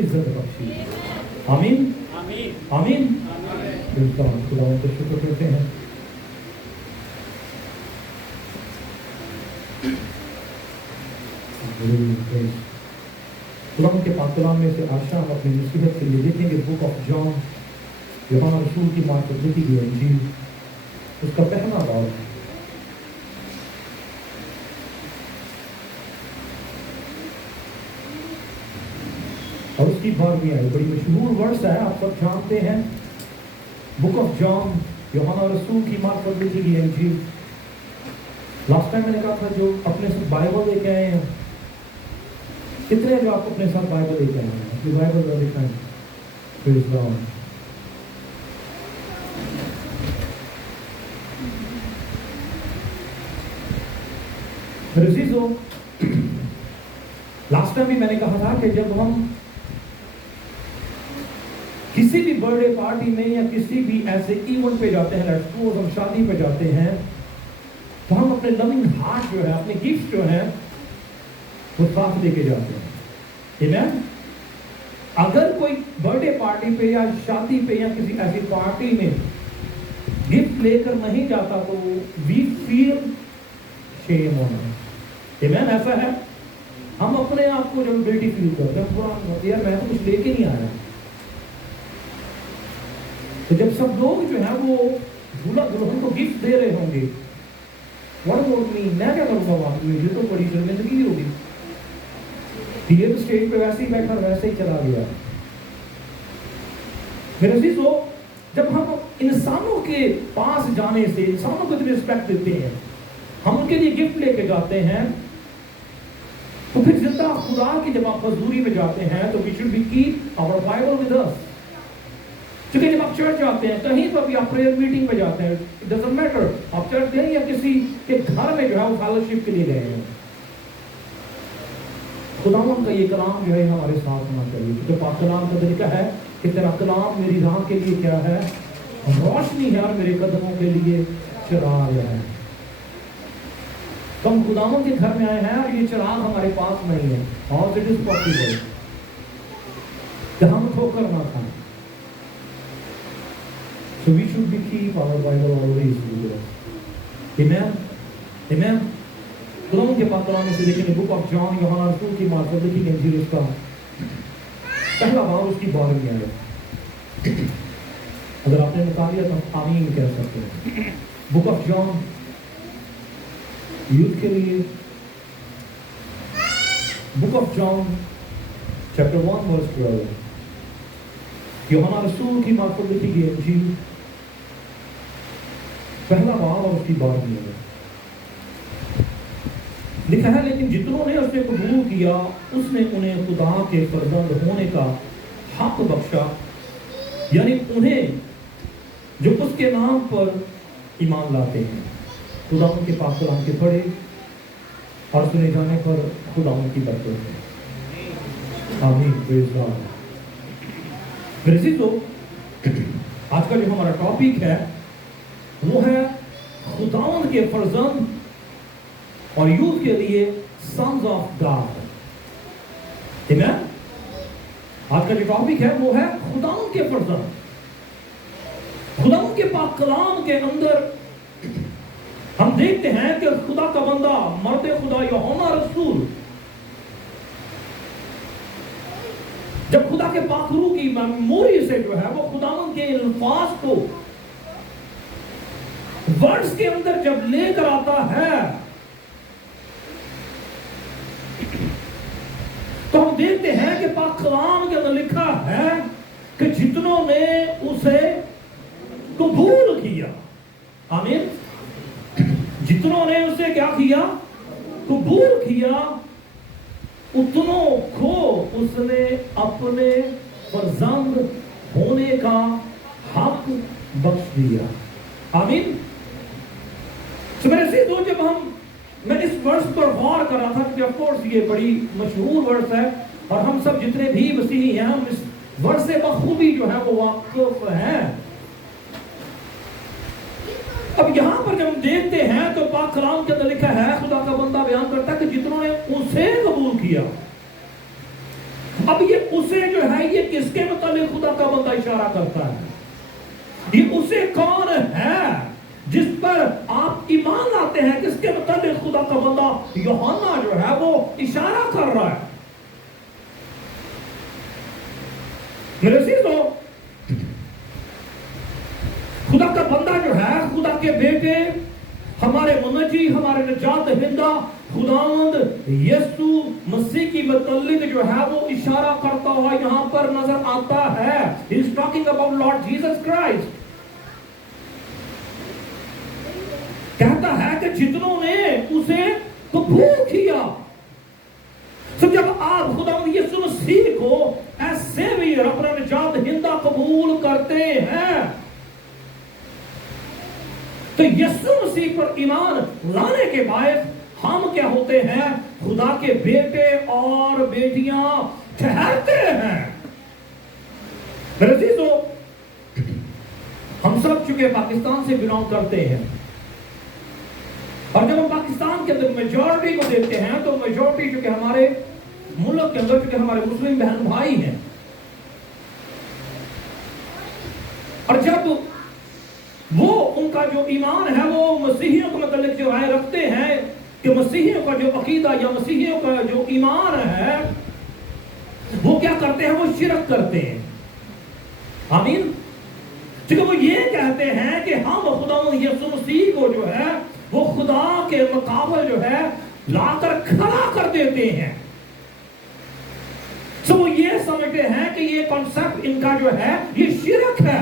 عزت بخشی. آمین آمین. خدا کا شکر کرتے ہیں. قرآن کے پاک کلام میں سے آج ہم اپنی نصیحت کے لیے دیکھیں گے بک آف جان، یوحنا رسول کی مارفت لکھی گئی انجیل، اس کا پہلا باب. اور اس کی 12ویں آیت بڑی مشہور ورس ہے، آپ سب جانتے ہیں. بک آف جان، یوحنا رسول کی مارفت لکھی گئی انجیل. لاسٹ ٹائم میں نے کہا تھا جو اپنے ساتھ بائبل لے کے آئے ہیں، کتنے جو آپ اپنے ساتھ بائبل لے کے آئے ہیں؟ اپنی بائبل کا دکھائیں. پریز گاڈ. عزیزو، لاسٹ ٹائم بھی میں نے کہا تھا کہ جب ہم کسی بھی برتھ ڈے پارٹی میں یا کسی بھی ایسے ایونٹ پہ جاتے ہیں، لیٹس سپوز ہم شادی پہ جاتے ہیں، تو ہم اپنے لونگ ہارٹ جو ہے، اپنے گفٹ جو ہے وہ ساتھ لے کے جاتے ہیں. آمین. اگر کوئی برتھ ڈے پارٹی پہ یا شادی پہ یا کسی ایسی پارٹی میں گفٹ لے کر نہیں جاتا تو وی فیل شیم آن اس. آمین. ایسا ہے، ہم اپنے آپ کو جب گلٹی فیل کرتے ہیں، برا یار میں تو کچھ لے کے نہیں آیا. تو جب سب لوگ جو ہے وہ دولہا دلہن کو گفٹ دے رہے ہوں گے، what about me؟ میں کیا کروں گا وہاں پہ؟ یہ تو بڑی شرمندگی ہی ہوگی. یہ تو اسٹیج پہ ویسے ہی بیٹھا ویسے ہی چلا گیا. میرے عزیزو، جب ہم انسانوں کے پاس جانے سے انسانوں کو جو رسپیکٹ دیتے ہیں، ہم ان کے لیے گفٹ لے کے جاتے ہیں، تو پھر زندہ خدا کی جب آپ حضوری میں جاتے ہیں تو we should be keep our Bible with us. چونکہ جب آپ چرچ جاتے ہیں، کہیں پر بھی آپ پریئر میٹنگ میں جاتے ہیں، it doesn't matter آپ چرچ گئے یا کسی کے گھر میں جو ہے وہ فیلوشپ کے لیے گئے ہیں، خداوند کا یہ کلام جو ہے ہمارے ساتھ ہونا چاہیے. کیونکہ پاک کلام کا طریقہ ہے کہ تیرا کلام میری راہ کے لیے کیا ہے؟ روشنی ہے، اور میرے قدموں کے لیے چراغ ہے. ہم خداوند کے گھر میں آئے ہیں اور یہ چراغ ہمارے پاس نہیں ہے، اور اٹ از پاسبل کہ ہم ٹھوکر نہ کھائیں. So we should be keep our Bible always with us. Amen. Amen. قرآن کے پاک کلام میں سے دیکھیں بک آف جان، یوحنا رسول کی مارفت لکھی گئی انجیل، اس کا پہلا باب، اس کی 12ویں آیت. اگر آپ نے مطالعہ تو آمین کہہ سکتے ہیں. بک آف جان یوتھ کے لیے، بک آف جان چیپٹر 1 ورس 12، یوحنا رسول کی مارفت لکھی گئی انجیل، پہلا باب اور اس کی 12ویں آیت. لکھا ہے، لیکن جتنوں نے اسے قبول کیا اس نے انہیں خدا کے فرزند ہونے کا حق بخشا، یعنی انہیں جو اس کے نام پر ایمان لاتے ہیں. خدا ان کے پاک کلام کے پڑھے اور سنے جانے پر خدا ان کی برکت ہے. آمین. پریز گاڈ. میرے عزیزو، آج کا جو ہمارا ٹاپک ہے وہ ہے خداوند کے فرزند، اور یوتھ کے لیے سنز آف گاڈ. آمین. آج کا جو ٹاپک ہے وہ ہے خداوند کے فرزند. خداوند کے پاک کلام کے اندر ہم دیکھتے ہیں کہ خدا کا بندہ، مرد خدا یوحنا رسول، جب خدا کے پاک روح کی میموری سے جو ہے وہ خداوند کے الفاظ کو ورڈز کے اندر جب لے کر آتا ہے تو ہم دیکھتے ہیں کہ پاک کلام کے اندر لکھا ہے کہ جتنوں نے اسے قبول کیا. آمین. جتنوں نے اسے کیا کیا؟ قبول کیا، اتنوں کو اس نے اپنے فرزند ہونے کا حق بخش دیا. آمین. جب میں اس ورس پر غور کر رہا تھا کہ آف کورس یہ بڑی مشہور ورس ہے اور ہم سب جتنے بھی مسیحی ہیں ہم اس ورس سے بخوبی جو ہے وہ واقف ہیں. اب یہاں پر جب ہم دیکھتے ہیں تو پاک کلام کے اندر لکھا ہے، خدا کا بندہ بیان کرتا ہے کہ جتنوں نے اسے قبول کیا. اب یہ اسے جو ہے یہ کس کے متعلق خدا کا بندہ اشارہ کرتا ہے؟ یہ اسے کون ہے جس پر آپ ایمان لاتے ہیں؟ کس کے متعلق خدا کا بندہ یوحنا جو ہے وہ اشارہ کر رہا ہے؟ میرے عزیزو، خدا کا بندہ جو ہے، خدا کے بیٹے، ہمارے منجی، ہمارے نجات دہندہ خداوند یسوع مسیح کی متعلق جو ہے وہ اشارہ کرتا ہوا یہاں پر نظر آتا ہے. He is talking about Lord Jesus Christ. کہتا ہے کہ جتنوں نے اسے قبول کیا. تو جب آپ خداوند یسوع مسیح کو as Savior، اپنا نجات دہندہ قبول کرتے ہیں، تو یسوع مسیح پر ایمان لانے کے باعث ہم کیا ہوتے ہیں؟ خدا کے بیٹے اور بیٹیاں ٹھہرتے ہیں. میرے عزیزو، ہم سب چونکہ پاکستان سے بلانگ کرتے ہیں، اور جب ہم پاکستان کے اندر میجورٹی کو دیکھتے ہیں تو میجورٹی چونکہ ہمارے ملک کے اندر چونکہ ہمارے مسلم بہن بھائی ہیں، اور جب وہ ان کا جو ایمان ہے وہ مسیحیوں کے متعلق جو ہے رکھتے ہیں کہ مسیحیوں کا جو عقیدہ یا مسیحیوں کا جو ایمان ہے وہ کیا کرتے ہیں؟ وہ شرک کرتے ہیں. آمین. چونکہ وہ یہ کہتے ہیں کہ ہم خداوند یسوع مسیح کو جو ہے وہ خدا کے مقابل جو ہے لا کر کھڑا کر دیتے ہیں. سو وہ یہ سمجھتے ہیں کہ یہ کنسپٹ ان کا جو ہے یہ شرک ہے،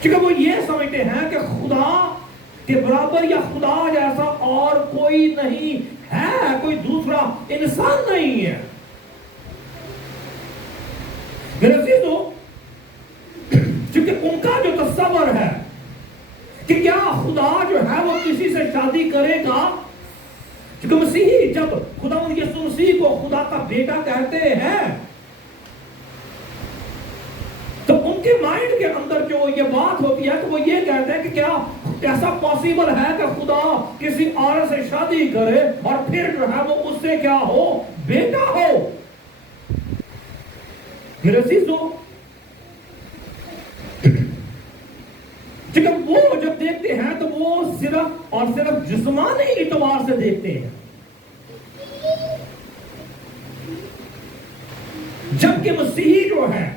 کیونکہ وہ یہ سمجھتے ہیں کہ خدا کے برابر یا خدا جیسا اور کوئی نہیں ہے، کوئی دوسرا انسان نہیں ہے. میرے عزیزو، چونکہ ان کا جو تصور ہے کہ کیا خدا جو ہے وہ کسی سے شادی کرے گا، کیونکہ مسیحی جب خداوند یسوع مسیح کو خدا کا بیٹا کہتے ہیں تو ان کے مائنڈ کے اندر جو یہ بات ہوتی ہے کہ وہ یہ کہتے ہیں کہ کیا ایسا پاسیبل ہے کہ خدا کسی عورت سے شادی کرے اور پھر جو ہے وہ اس سے کیا ہو؟ بیٹا ہو. میرے عزیزو، چونکہ وہ جب دیکھتے ہیں تو وہ صرف اور صرف جسمانی اعتبار سے دیکھتے ہیں، جبکہ مسیحی جو ہے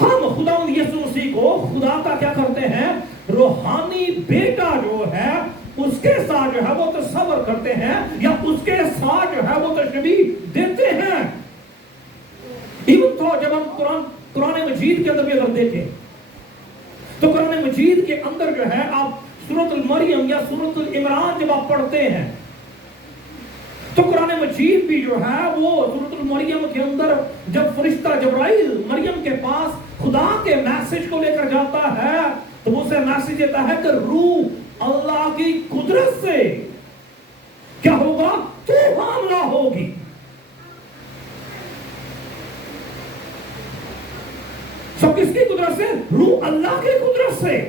ہم خداوند یسوع مسیح کو خدا کا کیا کرتے ہیں؟ روحانی بیٹا جو ہے اس کے ساتھ جو ہے وہ تصور کرتے ہیں یا اس کے ساتھ جو ہے وہ تشبیہ دیتے ہیں. ایون تو جب ہم قرآن مجید کے اندر بھی اگر دیکھیں تو قرآن مجید کے اندر جو ہے آپ سورۃ المریم یا سورۃ العمران جب آپ پڑھتے ہیں تو قرآن مجید بھی جو ہے وہ سورۃ المریم کے اندر جب فرشتہ جبرائیل مریم کے پاس خدا کے میسج کو لے کر جاتا ہے تو وہ اسے میسج دیتا ہے کہ روح اللہ کی قدرت سے کیا ہوگا؟ تو حاملہ ہوگی. سب کس کی قدرت سے؟ روح اللہ کی قدرت سے.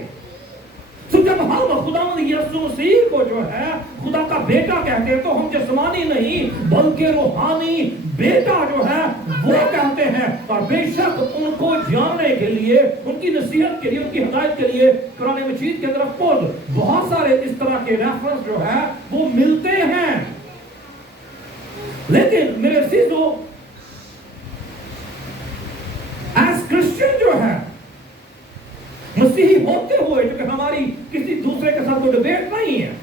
تو جب ہم خداوند یسوع مسیح کو جو ہے خدا کا بیٹا کہتے ہیں تو ہم جسمانی نہیں بلکہ روحانی بیٹا جو ہے وہ کہتے ہیں. اور بے شک ان کو جاننے کے لیے، ان کی نصیحت کے لیے، ان کی ہدایت کے لیے قرآن مجید کے اندر خود بہت سارے اس طرح کے ریفرنس جو ہے وہ ملتے ہیں. لیکن میرے عزیزو، ایز کرسچن جو ہے مسیحی ہوتے ہوئے، چونکہ ہماری کسی دوسرے کے ساتھ کوئی ڈیبیٹ نہیں ہے،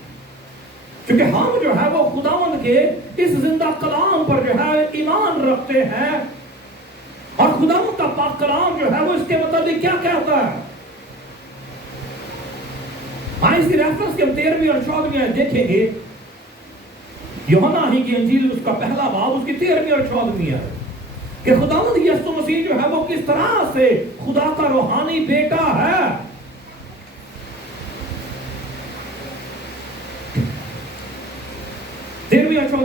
کیونکہ ہم جو ہے وہ خداوند کے اس زندہ کلام پر جو ہے ایمان رکھتے ہیں، اور خداوند کا پاک کلام جو ہے وہ اس کے متعلق کیا کہتا ہے. اسی ریفرنس کے 13ویں اور 14ویں آیت دیکھیں گے. یوحنا ہی کی انجیل اس کا پہلا باب اس کی 13ویں اور 14ویں آیت کہ خداوند یسوع مسیح جو ہے وہ کس طرح سے خدا کا روحانی بیٹا ہے.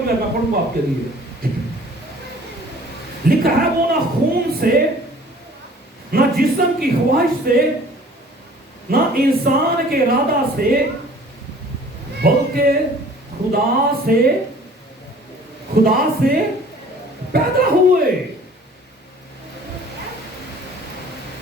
میں پڑھوں گا آپ کے لیے. لکھا ہے وہ نہ خون سے، نہ جسم کی خواہش سے، نہ انسان کے ارادہ سے، بلکہ خدا سے पैदा हुए।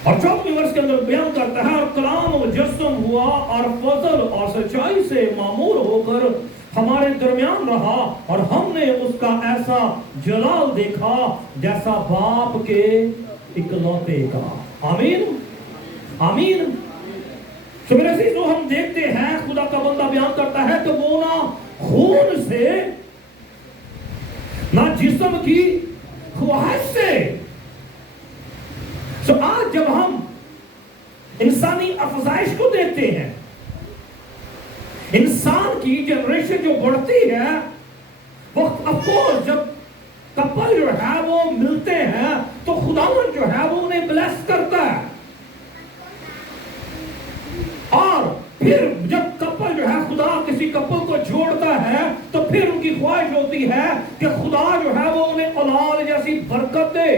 और 14वें वर्ष के अंदर बयान करता है, और कलाम मुजस्सम हुआ और फजल और सच्चाई से मामूर होकर हमारे दरमियान रहा, और हमने उसका ऐसा जलाल देखा जैसा बाप के इकलौते का। आमीन आमीन। तो मेरे अजीज, जो हम देखते हैं, खुदा का बंदा बयान करता है कि वो ना खून से, ना जिस्म की ख्वाहिश से। तो आज जब हम इंसानी अफजाइश को देखते हैं, इंसान की जनरेशन जो बढ़ती है, वो अफकोर्स जब कपल जो है वो मिलते हैं तो खुदावन जो है वो उन्हें ब्लेस करता है, और फिर जब कपल जो है, खुदा किसी कपल को जोड़ता है तो फिर उनकी ख्वाहिश होती है कि खुदा जो है वो उन्हें औलाद जैसी बरकत दे।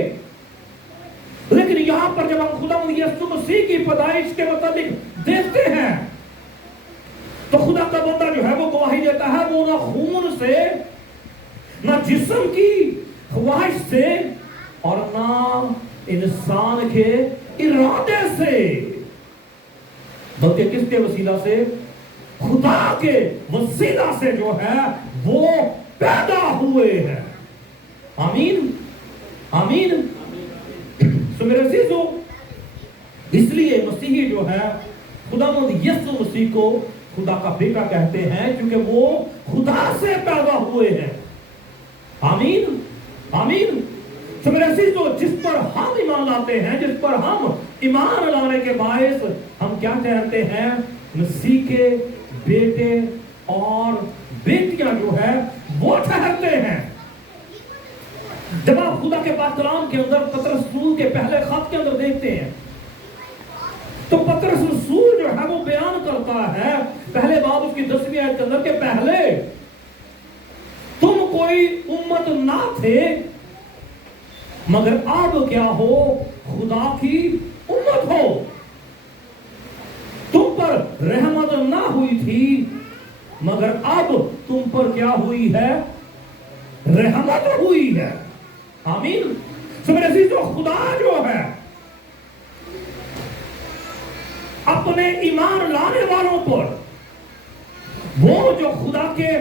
लेकिन यहां पर जब हम खुदा यीशु मसीह की पैदाइश के मुताबिक देखते हैं तो खुदा का बंदा जो है वो गवाही देता है, वो ना खून से, ना जिस्म की ख्वाहिश से, और ना इंसान के इरादे से, बल्कि किसके वसीला से? खुदा के वसीला से जो है वो पैदा हुए हैं। आमीन आमीन। तो मेरे अजीजों, इसलिए मसीही जो है खुदावंद यीशु मसीह को खुदा का बेटा कहते हैं, क्योंकि वो खुदा से पैदा हुए हैं। आमीन आमीन। तो मेरे अजीजों, जिस पर हम ईमान लाते हैं, जिस पर हम ईमान लाने के बायस हम क्या कहते हैं? मसीह के बेटे और बेटियां जो है वो ठहरते हैं। जब आप खुदा के पाक कलाम के अंदर पतरस रसूल के पहले खत के अंदर देखते हैं तो पतरस रसूल जो है वो बयान करता है पहले बाब उसकी 10वीं आयत के अंदर के पहले तुम कोई उम्मत ना थे, मगर अब क्या हो? खुदा की उम्मत हो। तुम पर रहमत ना हुई थी, मगर अब तुम पर क्या हुई है? रहमत हुई है। आमीन। तो मेरे अजीजों, खुदा जो है अपने ईमान लाने वालों पर, वो जो खुदा के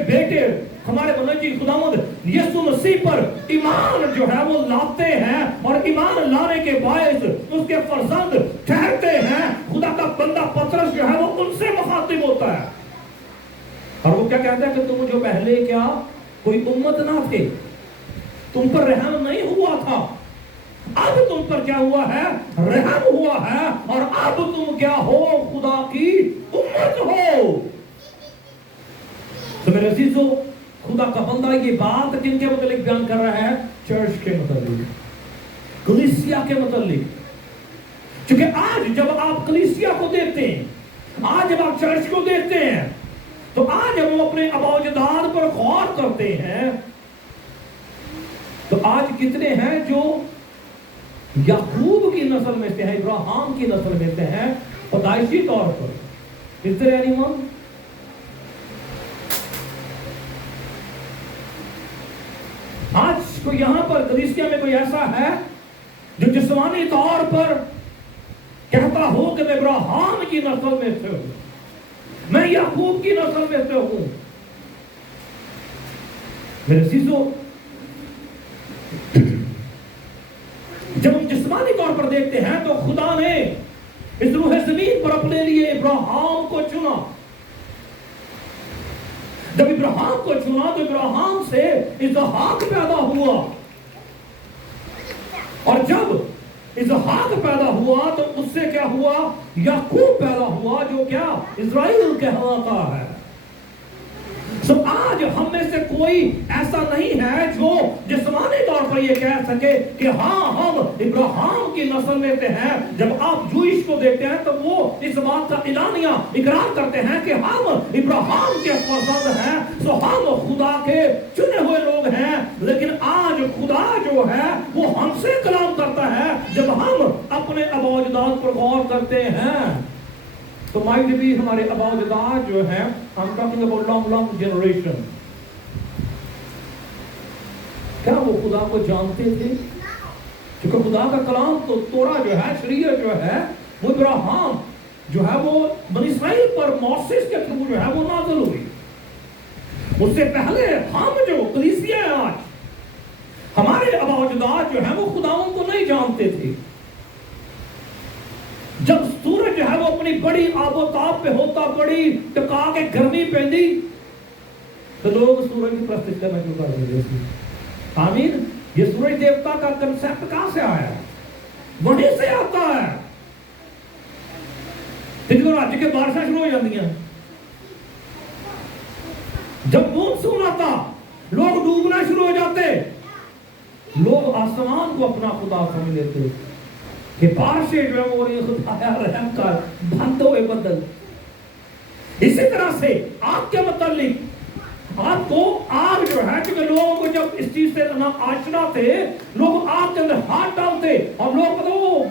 बेटे हमारे बनजी खुदावंद यीशु मसीह पर ईमान जो है वो लाते हैं, और ईमान लाने के बायस उसके फर्जंद ठहरते हैं। खुदा का बंदा पतरस जो है वो उनसे मुखातिब होता है, और वो क्या कहता है कि तुम जो पहले क्या कोई उम्मत ना थे, तुम पर रहम नहीं हुआ था, अब तुम पर क्या हुआ है? रहम हुआ है, और अब तुम क्या हो? खुदा की उम्मत हो। तो मेरे अजीजों, खुदा का बंदा ये बात किनके मुतालिक बयान कर रहा है? चर्च के मुतालिक, कलीसिया के मुतालिक। क्योंकि आज जब आप कलीसिया को देखते हैं, आज जब आप चर्च को देखते हैं, तो आज जब हम अपने अबाउजदाद पर गौर करते हैं, तो आज कितने हैं जो याकूब की नस्ल में से हैं, इब्राहिम की नस्ल में से हैं पैदाइशी तौर पर? Is there anyone? आज को यहां पर कलीसिया में कोई ऐसा है जो जिस्मानी तौर पर कहता हो कि मैं इब्राहिम की नस्ल में से हूं, मैं याकूब की नस्ल में से हूं? मेरे अजीजों, जब हम जिस्मानी तौर पर देखते हैं तो खुदा ने इस रूह ज़मीन पर अपने लिए इब्राहिम को चुना। जब इब्राहिम को चुना तो इब्राहिम से इसहाक पैदा हुआ, और जब इसहाक पैदा हुआ तो उससे क्या हुआ? याकूब पैदा हुआ, जो क्या इस्राएल कहलाता है। तो आज हम में से कोई ऐसा नहीं है जो जिस्मानी तौर पर ये कह सके कि हाँ हम इब्राहिम की नस्ल में से हैं। जब आप जूइश को देखते हैं तो वो इस बात का इलानिया इकरार करते हैं कि हम इब्राहिम के फर्जंद हैं, तो हम खुदा के चुने हुए लोग हैं। लेकिन आज खुदा जो है वो हमसे कलाम करता है जब हम अपने अबाउजदाद पर गौर करते हैं। तो माइट भी हमारे अबाउजदाद जो है, I am talking about long generation, کیا وہ خدا کو جانتے تھے؟ کیونکہ خدا کا کلام تو تورا جو ہے، شریعت جو ہے وہ ابراہیم جو ہے وہ بنی اسرائیل پر موسیس کے تھرو جو ہے وہ نازل ہوئی. اس سے پہلے ہم جو کلیسیا ہے آج، ہمارے آباء و اجداد جو ہے وہ خداوند کو نہیں جانتے تھے. جب سورج جو ہے وہ اپنی بڑی آب و تاب پہ ہوتا، بڑی ٹکا کے گرمی پہنی، تو لوگ سورج کی پرستش کرنا شروع کر دیتے تھے. آمین. یہ سورج دیوتا کا کنسپٹ کہاں سے آیا؟ وہیں سے آتا ہے. دن رات کے بارشیں شروع ہو جاتی ہیں. جب مونسون آتا لوگ ڈوبنا شروع ہو جاتے. لوگ آسمان کو اپنا خدا سمجھ لیتے کہ بارشیں جو ہے وہ خدا رحم کر بند ہوئے بدل. اسی طرح سے آگ کے متعلق، آگ کو آگ جو ہے، کیونکہ لوگوں کو جب اس چیز سے آشنا تھے، لوگ آگ کے اندر ہاتھ ڈالتے اور لوگ بتاؤ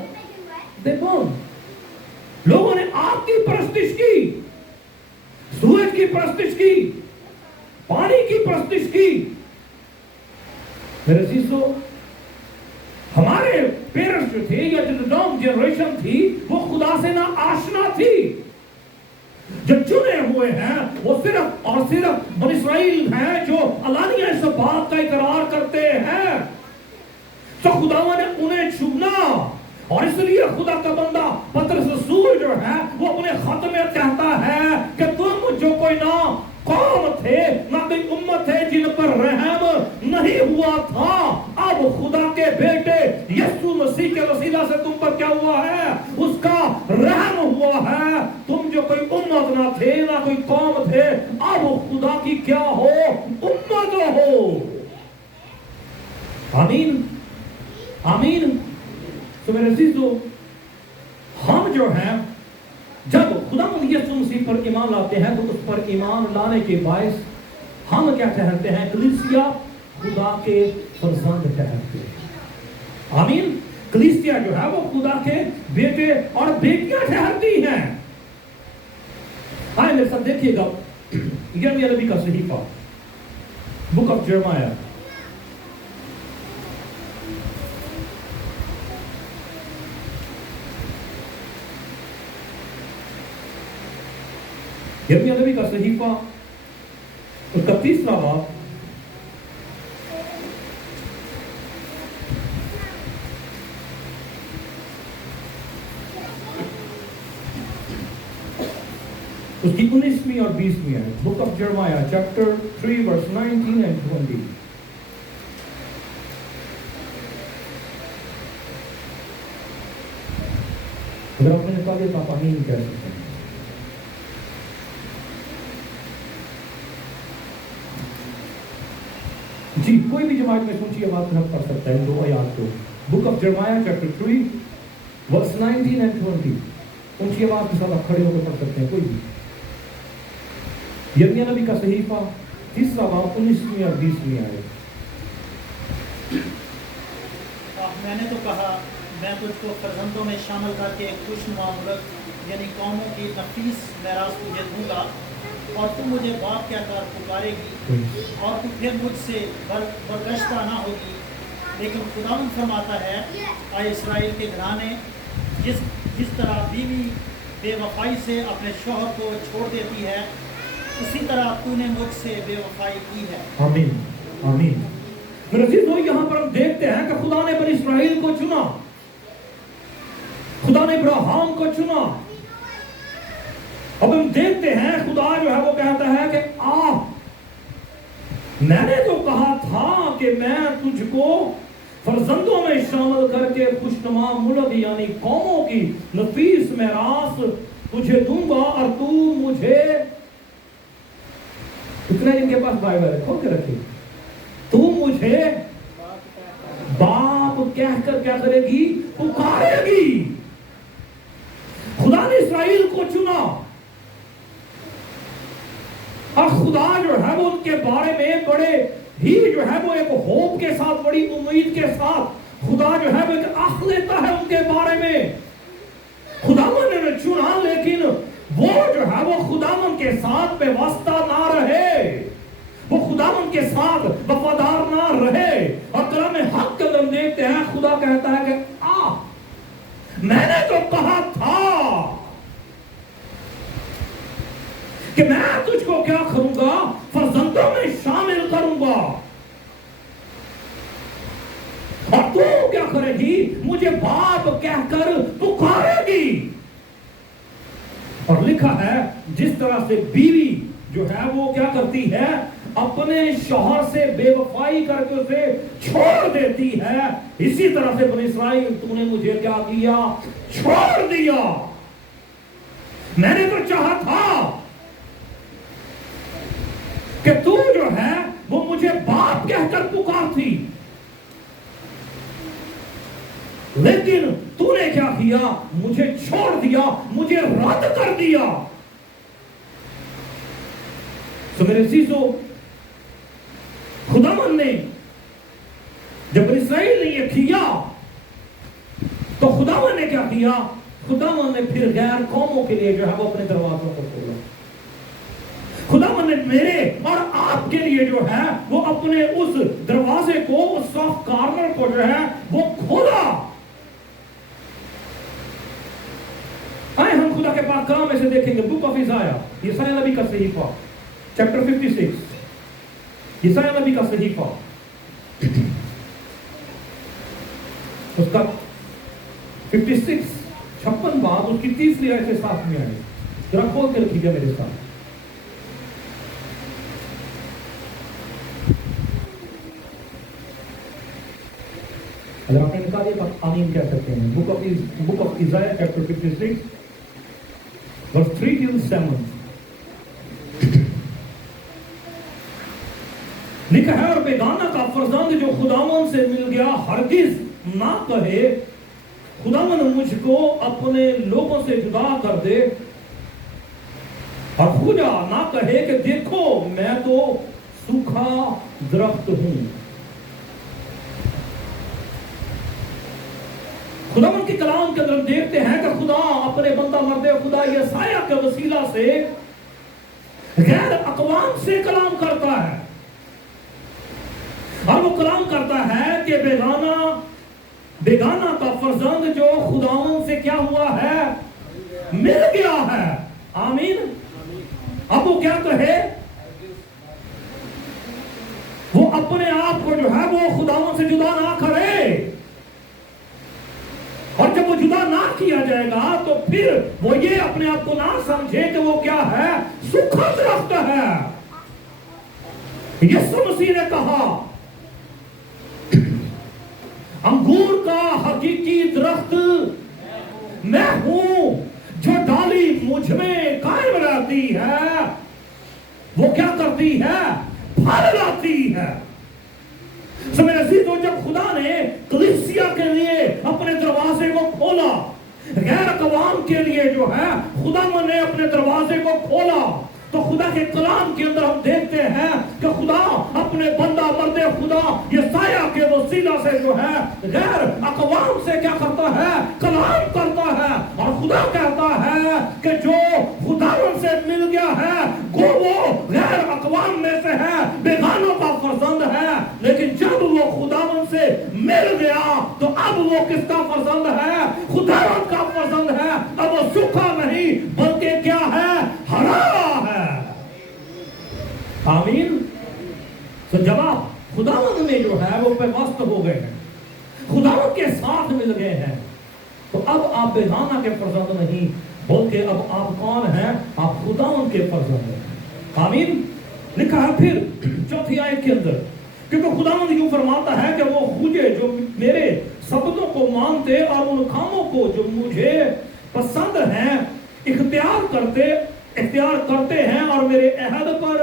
دیکھو، لوگوں نے آگ کی پرستش کی، سورج کی پرستش کی، پانی کی پرستش کی. میرے عزیزو، ہمارے پیرنٹس جو تھے یا جو نام جنریشن تھی وہ خدا سے نہ آشنا تھی. جو چنے ہوئے ہیں وہ صرف اور صرف بنی اسرائیل ہیں جو علانیہ اس بات کا اقرار کرتے ہیں. تو خداوند نے انہیں چنا، اور اس لیے خدا کا بندہ پطرس رسول جو ہے وہ اپنے خط میں کہتا ہے کہ تم جو کوئی نہ قوم تھے نہ کوئی امت تھے جن پر رحم نہیں ہوا تھا، اب خدا کے بیٹے یسوع مسیح کے وسیلہ سے تم پر کیا ہوا ہے؟ اس کا رحم ہوا ہے. تم جو کوئی امت نہ تھے نہ کوئی قوم تھے، اب خدا کی کیا ہو؟ امت ہو. آمین آمین. تو میرے عزیزو، ہم جو ہیں جب خدا یسوع مسیح پر ایمان لاتے ہیں تو اس پر ایمان لانے کے باعث ہم کیا ٹھہرتے ہیں؟ کلیسیا خدا کے فرزند ٹھہرتے ہیں. آمین. کلیسیا جو ہے وہ خدا کے بیٹے اور بیٹیاں ٹھہرتی ہیں. آئے میرے ساتھ دیکھیے گا یرمیہ نبی کا صحیفہ، بک آف جرمایہ، یرمیہ نبی کا صحیفہ اس کا 30واں باب، اس کی 19ویں اور 20ویں آیت. Book of Jeremiah chapter 3 verse 19 and 20. اگر آپ نے کہا تو آپ آمین کہہ سکتے ہیں. جی کوئی بھی جماعت میں اونچی آواز میں پڑھ سکتا ہے دو آیات کو. Book of Jeremiah chapter 3 verse 19 and 20. اونچی آواز کے ساتھ آپ کھڑے ہو کر پڑھ سکتے ہیں کوئی بھی. یرمیہ نبی کا صحیفہ 30واں باب 19ویں اور 20ویں آیت. میں نے تو کہا میں تجھ کو فرزندوں میں شامل کر کے ایک خوشنما ملک یعنی قوموں کی نفیس میراث تجھے دوں گا، اور تم مجھے باپ کہہ کر پکارے گی، اور تو پھر مجھ سے برگشتہ نہ ہوگی. لیکن خداوند فرماتا ہے، اے اسرائیل کے گھرانے، جس طرح بیوی بے وفائی سے اپنے شوہر کو چھوڑ دیتی ہے، اسی طرح تو نے مجھ سے بے وفائی کی ہے. آمین آمین. میرے عزیزو، یہاں پر ہم دیکھتے ہیں کہ خدا نے بنی اسرائیل کو چنا، خدا نے ابراہیم کو چنا. اب ہم دیکھتے ہیں خدا جو ہے وہ کہتا ہے کہ میں نے تو کہا تھا کہ میں تجھ کو فرزندوں میں شامل کر کے خوشنما ملک یعنی قوموں کی نفیس میراث تجھے دوں گا، اور تو مجھے، اتنا ان کے پاس بائبل ہے کھول کے رکھے، تو مجھے باپ کہہ کر کیا کرے گی؟ پکارے گی. خدا نے اسرائیل کو چنا، اور خدا جو ہے وہ ان کے بارے میں بڑے ہی جو ہے وہ ایک ہوپ کے ساتھ، بڑی امید کے ساتھ خدا جو ہے وہ ایک آخ لیتا ہے ان کے بارے میں. خداوند نے چنا، لیکن وہ جو ہے وہ خداوند کے ساتھ بے واسطہ نہ رہے، وہ خداوند کے ساتھ وفادار نہ رہے، कलाम हक के अंदर हम देखते हैं खुदा कहता है कि मैंने तो कहा था कि मैं तुझको क्या करूंगा, फर्जंदों में शामिल करूंगा, और तू क्या करेगी, मुझे बाप कहकर पुकारेगी। और लिखा है जिस तरह से बीवी जो है वो क्या करती है, अपने शौहर से बेवफाई करके उसे छोड़ देती है, इसी तरह से बनी इस्राएल तूने मुझे क्या किया, छोड़ दिया। मैंने तो चाहा था कि तू जो है वो मुझे बाप कहकर पुकारती, लेकिन तूने क्या किया, मुझे छोड़ दिया, मुझे रद्द कर दिया। तो मेरे अजीजों, खुदावन ने जब इस्राएल ने ये किया तो खुदावन ने क्या किया, खुदावन ने फिर गैर कौमों के लिए जो है वो अपने दरवाजों को खोला। खुदावन ने मेरे और आपके लिए जो है वो अपने उस दरवाजे को, उस सॉफ्ट कॉर्नर को जो है वो खोला। आए हम खुदा के पास काम ऐसे देखेंगे, बुक ऑफ यशायाह नबी का सहीफा चैप्टर 56, यशायाह नबी का सहीफा उसका 56 56 बाब उसकी 30वीं आयत से साथ में आए, जरा खोल के रखिएगा मेरे साथ। अगर आपने निकालिए तो आप आमीन कह सकते हैं। Book of Isaiah chapter 56 verse 3 till 7 लिखा है, और बेगाना का फर्जंद जो खुदावन से मिल गया हरगिज ना कहे, खुदावन मुझको अपने लोगों से जुदा कर दे, और खुदा ना कहे कि देखो मैं तो सूखा दरख्त हूं। खुदावन के कलाम के अंदर देखते हैं कि खुदा अपने बंदा मर्दे खुदा यशायाह के वसीला से गैर अक़वाम से कलाम करता है, और वो कलाम करता है कि बेगाना का फर्जंद जो खुदावन से क्या हुआ है, मिल गया है। आमीन। अब वो क्या कहे, वो अपने आप को जो है वो खुदावन से जुदा ना करे, और जब वो जुदा ना किया जाएगा तो फिर वो ये अपने आप को ना समझे कि वो क्या है, सूखा दरख्त है। यीशु मसीह ने कहा अंगूर का हकीकी दरख्त मैं हूं, जो डाली मुझ में कायम रहती है वो क्या करती है, फल लाती है। जब खुदा ने कलीसिया के लिए अपने दरवाजे को खोला, गैर अक़वाम के लिए जो है खुदा ने अपने दरवाजे को खोला, तो खुदा के कलाम के अंदर हम देखते हैं कि खुदा अपने बंदा मर्दे खुदा यशायाह के वसीला से जो है गैर अक़वाम से क्या करता है, कलाम करता है। और खुदा कहता है कि जो खुदावन से मिल गया है वो गैर अक़वाम में से है, बेगानों का फर्जंद है। लेकिन जब वो खुदावन से मिल गया तो अब वो किसका फर्जंद है, खुदावन का फर्जंद है। अब वो सूखा नहीं बल्कि क्या है, हरा है। आमीन। तो जब आप खुदावन में जो है वो पेवस्त हो गए हैं, खुदावन के साथ मिल गए हैं, तो अब आप बेगाना के फर्जंद नहीं बल्कि अब आप कौन हैं, आप खुदावन के फर्जंद हैं। आमीन। लिखा है फिर चौथी आयत के अंदर, क्योंकि खुदावन यूं फरमाता है कि वो मुझे जो मेरे शब्दों को मानते और उन कामों को जो मुझे पसंद हैं इख्तियार करते हैं और मेरे अहद पर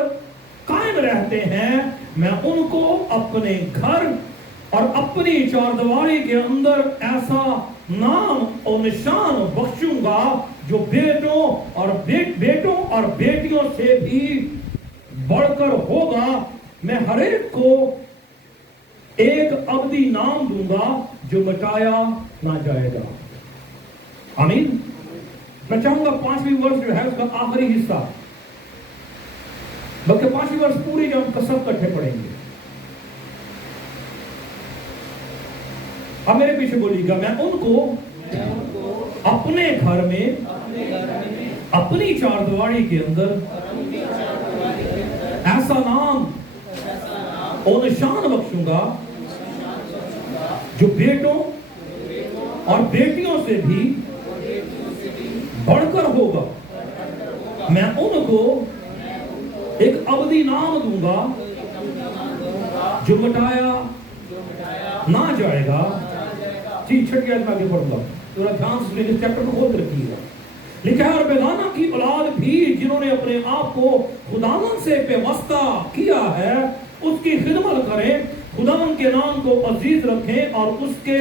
कायम रहते हैं, मैं उनको अपने घर और अपनी चौरदीवारी के अंदर ऐसा नाम और निशान बख्शूंगा जो बेटों और बेटियों से भी बढ़कर होगा। मैं हर एक को एक अब्दी नाम दूंगा जो मिटाया ना जाएगा। आमीन। मैं चाहूंगा 5वीं वर्ष जो है उसका आखिरी हिस्सा, बल्कि 5वीं वर्ष पूरी जो हम सब इकट्ठे पढ़ेंगे। अब मेरे पीछे बोलिएगा, मैं उनको अपने घर में अपनी चारदीवारी के अंदर ऐसा नाम और निशान बख्शूंगा जो बेटों और बेटियों से भी बढ़कर होगा। मैं उनको एक अवधि नाम दूंगा जो मिटाया ना जाएगा। जी, छठी आयत में आगे पढ़ूंगा, थोड़ा ध्यान से इस चैप्टर को खोल कर रखिएगा। लिखा है, और बेगाना की औलाद भी जिन्होंने अपने आप को खुदावन से पेवस्ता किया है उसकी खिदमत करें, खुदावन के नाम को अजीज रखें और उसके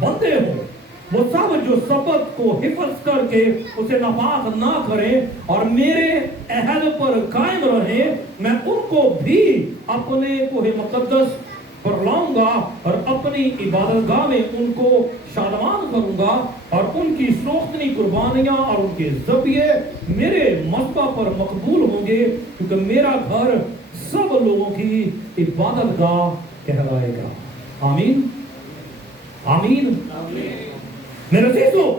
बंदे हों। वो सब जो सबत को हिफज करके उसे नापाक ना करें और मेरे अहद पर कायम रहें, मैं उनको भी अपने कोहे मुकद्दस पर लाऊंगा और अपनी इबादतगाह में उनको शादमान करूंगा और उनकी सोख्तनी कुर्बानियां और उनके ज़बिये मेरे मस्बा पर मकबूल होंगे, क्योंकि मेरा घर सब लोगों की इबादतगाह कहलाएगा। आमीन, आमीन। मेरे अज़ीज़ों,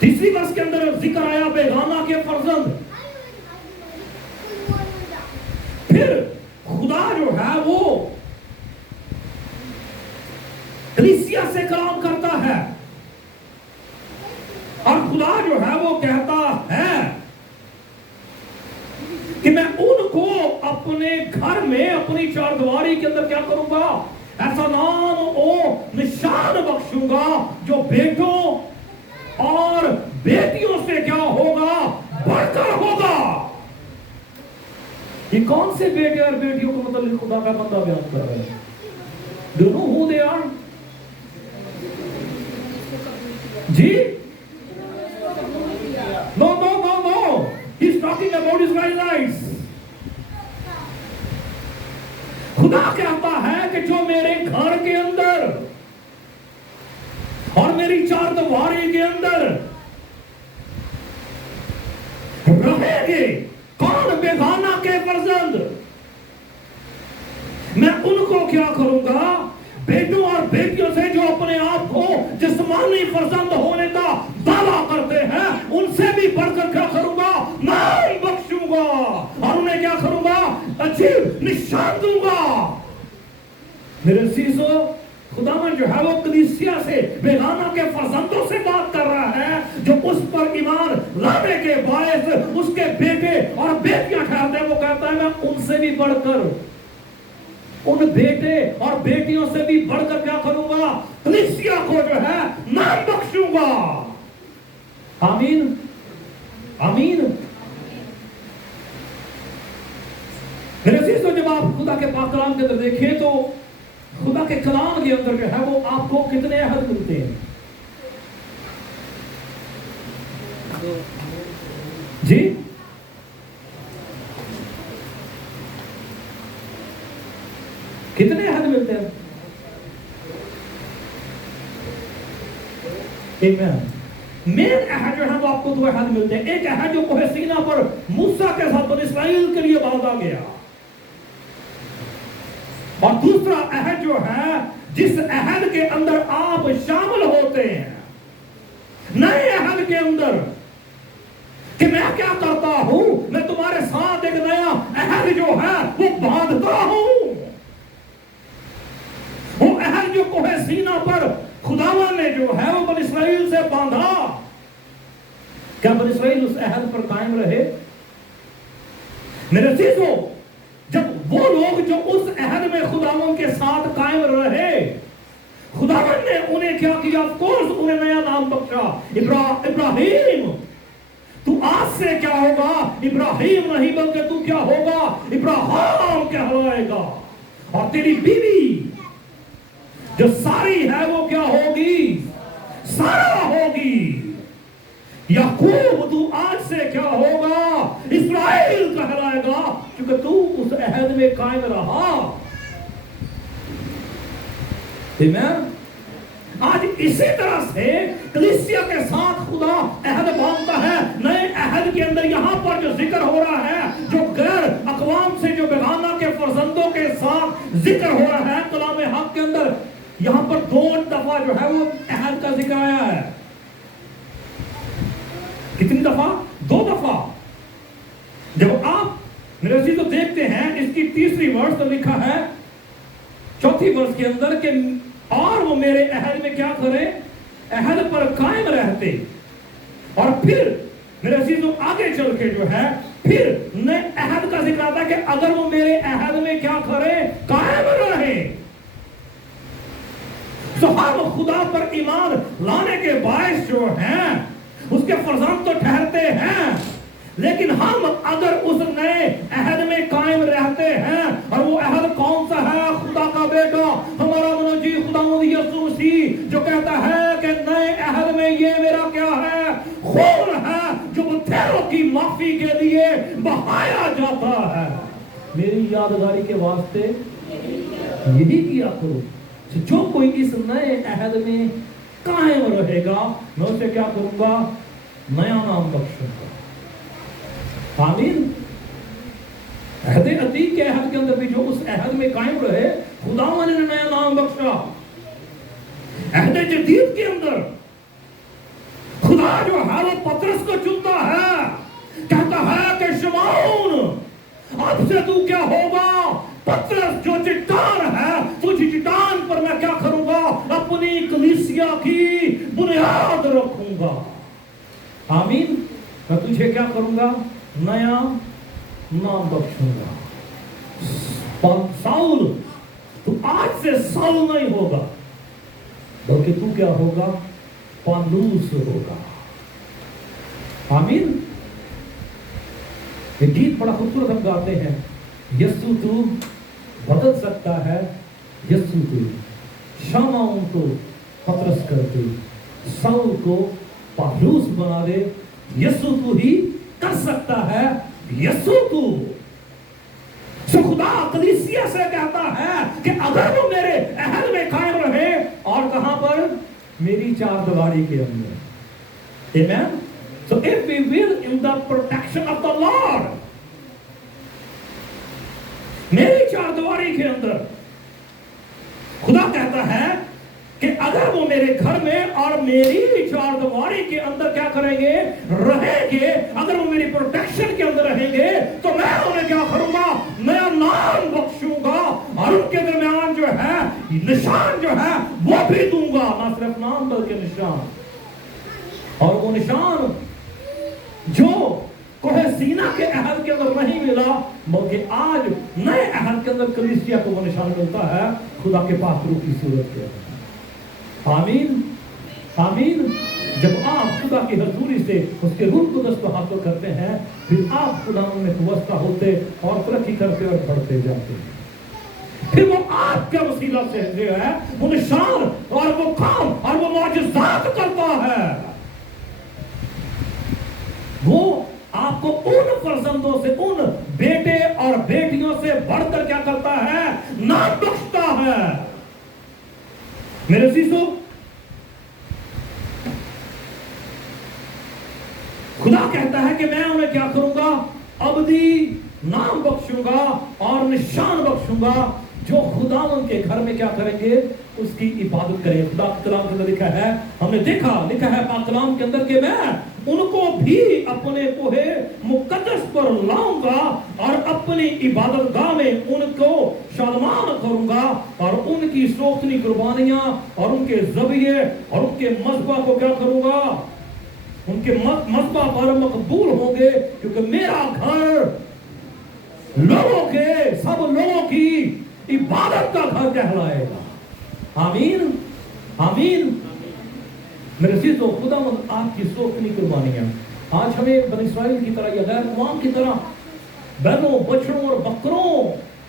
तीसरी वर्ष के अंदर जिक्र आया बेगाना के फर्जंद। फिर खुदा जो है वो कलीसिया से कलाम करता है और खुदा जो है वो कहता है कि मैं उनको अपने घर में अपनी चारदीवारी के अंदर क्या करूंगा, ऐसा नाम ओ निशान बख्शूंगा जो बेटों और बेटियों से क्या होगा, बढ़कर होगा। ये कौन से बेटे और बेटियों को मतलब खुदा का बंदा बयान कर रहा है? Do you know who they are? Ji? No. He's talking about Israelites. खुदा कहता है कि जो मेरे घर के अंदर और मेरी चारदीवारी के अंदर रहेंगे, कौन? बेगाना के फर्जंद। मैं उनको क्या करूंगा, बेटों और बेटियों से जो अपने आप को जिस्मानी फर्जंद होने का दावा करते हैं, उनसे भी बढ़कर क्या करूंगा, नाम बख्शूंगा और उन्हें क्या करूंगा, अजीब निशान दूंगा। मेरे अज़ीज़ों, खुदावन जो है वो कलीसिया से, बेगाना के फर्जंदों से बात कर रहा है जो उस पर ईमान लाने के बायस उसके बेटे और बेटियां ठहरते हैं। वो कहता है मैं उनसे भी बढ़कर, उन बेटे और बेटियों से भी बढ़कर क्या करूंगा, कलीसिया को जो है नाम बख्शूंगा। आमीन, आमीन। मेरे अज़ीज़ों, जब आप खुदा के पाक कलाम के अंदर देखें तो खुदा के कलाम के अंदर जो है वो आपको कितने अहद मिलते हैं? जी, कितने अहद मिलते हैं? मेन अहद जो है वो आपको दो अहद मिलते हैं। एक अहद जो कोहे सीना पर मूसा के साथ बनी इस्राएल के लिए बांधा गया, और दूसरा अहद जो है जिस अहद के अंदर आप शामिल होते हैं नए अहद के अंदर, कि मैं क्या करता हूं, मैं तुम्हारे साथ एक नया अहद जो है वो बांधता हूं। वो अहद जो कोहे सीना पर खुदावन ने जो है वो बनी इस्राएल से बांधा, क्या बनी इस्राएल उस अहद पर कायम रहे? मेरे अज़ीज़ों, जब वो लोग जो उस अहद में खुदावन के साथ कायम रहे, खुदावन ने उन्हें क्या किया? ऑफ कोर्स उन्हें नया नाम बख्शा, इब्राहिम। तू आज से क्या होगा, इब्राहिम नहीं बल्कि तू क्या होगा, इब्राहिम कहलाएगा। और तेरी बीवी जो सारी है वो क्या होगी, सारा होगी। याकूब तू आज से क्या होगा, इस्राएल कहलाएगा, क्योंकि तू उस अहद में कायम रहा। आमीन। आज इसी तरह से कलीसिया के साथ खुदा अहद बांधता है। नए अहद के अंदर यहां पर जो जिक्र हो रहा है, जो गैर अक़वाम से, जो बेगाना के फर्जंदों के साथ जिक्र हो रहा है कलाम हक के अंदर, यहां पर 2 दफा जो है वो अहद का जिक्र आया है। कितनी दफा? 2 दफा। जब आप मेरे चीज को देखते हैं, इसकी तीसरी वर्ष तो लिखा है 4थी वर्ष के अंदर के और वो मेरे अहद में क्या करे, अहद पर कायम रहते। और फिर मेरे चीजों आगे चल के जो है फिर नए अहद का जिक्र आता है कि अगर वो मेरे अहद में क्या करे, कायम रहे। तो हम खुदा पर ईमान लाने के बायस जो हैं उसके फर्जंद तो ठहरते हैं, लेकिन हम अगर उस नए अहद में कायम रहते हैं, और वो अहद कौन सा है? खुदा का बेटा हमारा मनोजी खुदावंद यीशु मसीह जो कहता है कि नए अहद में ये मेरा क्या है, खून है जो बत्थरों की माफी के लिए बहाया जाता है। मेरी यादगारी के वास्ते यही किया करो। जो कोई इस नए अहद में कायम रहेगा, मैं उसे क्या करूंगा? नया नाम बख्शूंगा। आमीन। अहद अतीक के अहद के अंदर भी जो उस अहद में कायम रहे, खुदावंद ने नया नाम बख्शा। अहद जदीद के अंदर खुदा जो है वो पतरस को चुनता है, कहता है कि शमौन अब से तू क्या होगा? पतरस जो चट्टान है, तुझी चट्टान पर मैं क्या करूंगा? अपनी कलीसिया की बुनियाद रखूंगा। आमीन। मैं तुझे क्या करूंगा? नया नाम बख्शूंगा। साउल, तू आज से साउल नहीं होगा, बल्कि तू क्या होगा? पौलुस होगा। आमीन। ये गीत बड़ा खूबसूरत हम गाते हैं, यीशु तू बदल सकता है, यीशु तू शमौन को पतरस कर दे, साउल को पौलुस बना दे, यीशु तू ही कर सकता है, यीशु तू। सो खुदा कलीसिया से कहता है कि अगर वो मेरे अहद में कायम रहे, और कहां पर? मेरी चार दीवारी के अंदर। आमेन। So if we will in the protection of the Lord, मेरी चार दीवारी के अंदर खुदा कहता है कि अगर वो मेरे घर में और मेरी चार दीवारी के अंदर क्या करेंगे? रहेंगे। अगर वो मेरी प्रोटेक्शन के अंदर रहेंगे, तो मैं उन्हें क्या करूंगा? नया नाम बख्शूंगा, और उनके दरमियान जो है निशान जो है वो भी दूंगा। ना सिर्फ नाम बल्कि निशान। और वो निशान जो कोहे सीना के अहद के अंदर नहीं मिला, बल्कि आज नए अहद के अंदर कलीसिया को वो निशान मिलता है, खुदा के पात्रों की सूरत के अंदर। आमीन। आमीन। जब आप खुदा की हजूरी से उसके रूह कुदस को हासिल करते हैं, फिर आप खुदा में वस्ता होते और तरक्की करते और बढ़ते जाते हैं। फिर वो आपके वसीला से जो है वो निशान और वो काम और वो मौजज़ात करता है। वो आपको उन फर्जंदों से, उन बेटे और बेटियों से बढ़कर क्या करता है? नाम बख्शता है। मेरे सीसो, खुदा कहता है कि मैं उन्हें क्या करूंगा? अबदी नाम बख्शूंगा और निशान बख्शूंगा, जो खुदावंद के घर में क्या करेंगे? उसकी इबादत करेंगे। खुदा के कलाम के अंदर लिखा है, हमने देखा, लिखा है पाक कलाम के अंदर कि मैं उनको भी अपने कोहे मुकद्दस पर लाऊंगा और अपनी इबादत गाह में उनको शादमान करूंगा, और उनकी सोखनी कुर्बानियां और उनके ज़बिये और उनके मज़बा को क्या करूंगा? उनके मज़बा पर मकबूल होंगे, क्योंकि मेरा घर लोगों के, सब लोगों की इबादत का घर कहलाएगा। आमीन। आमीन। मेरे चीजों, खुदावंद आपकी सोखनी कुर्बानियां आज हमें बनी इस्राएल की तरह या गैर कौम की तरह बैलों, बछड़ों और बकरों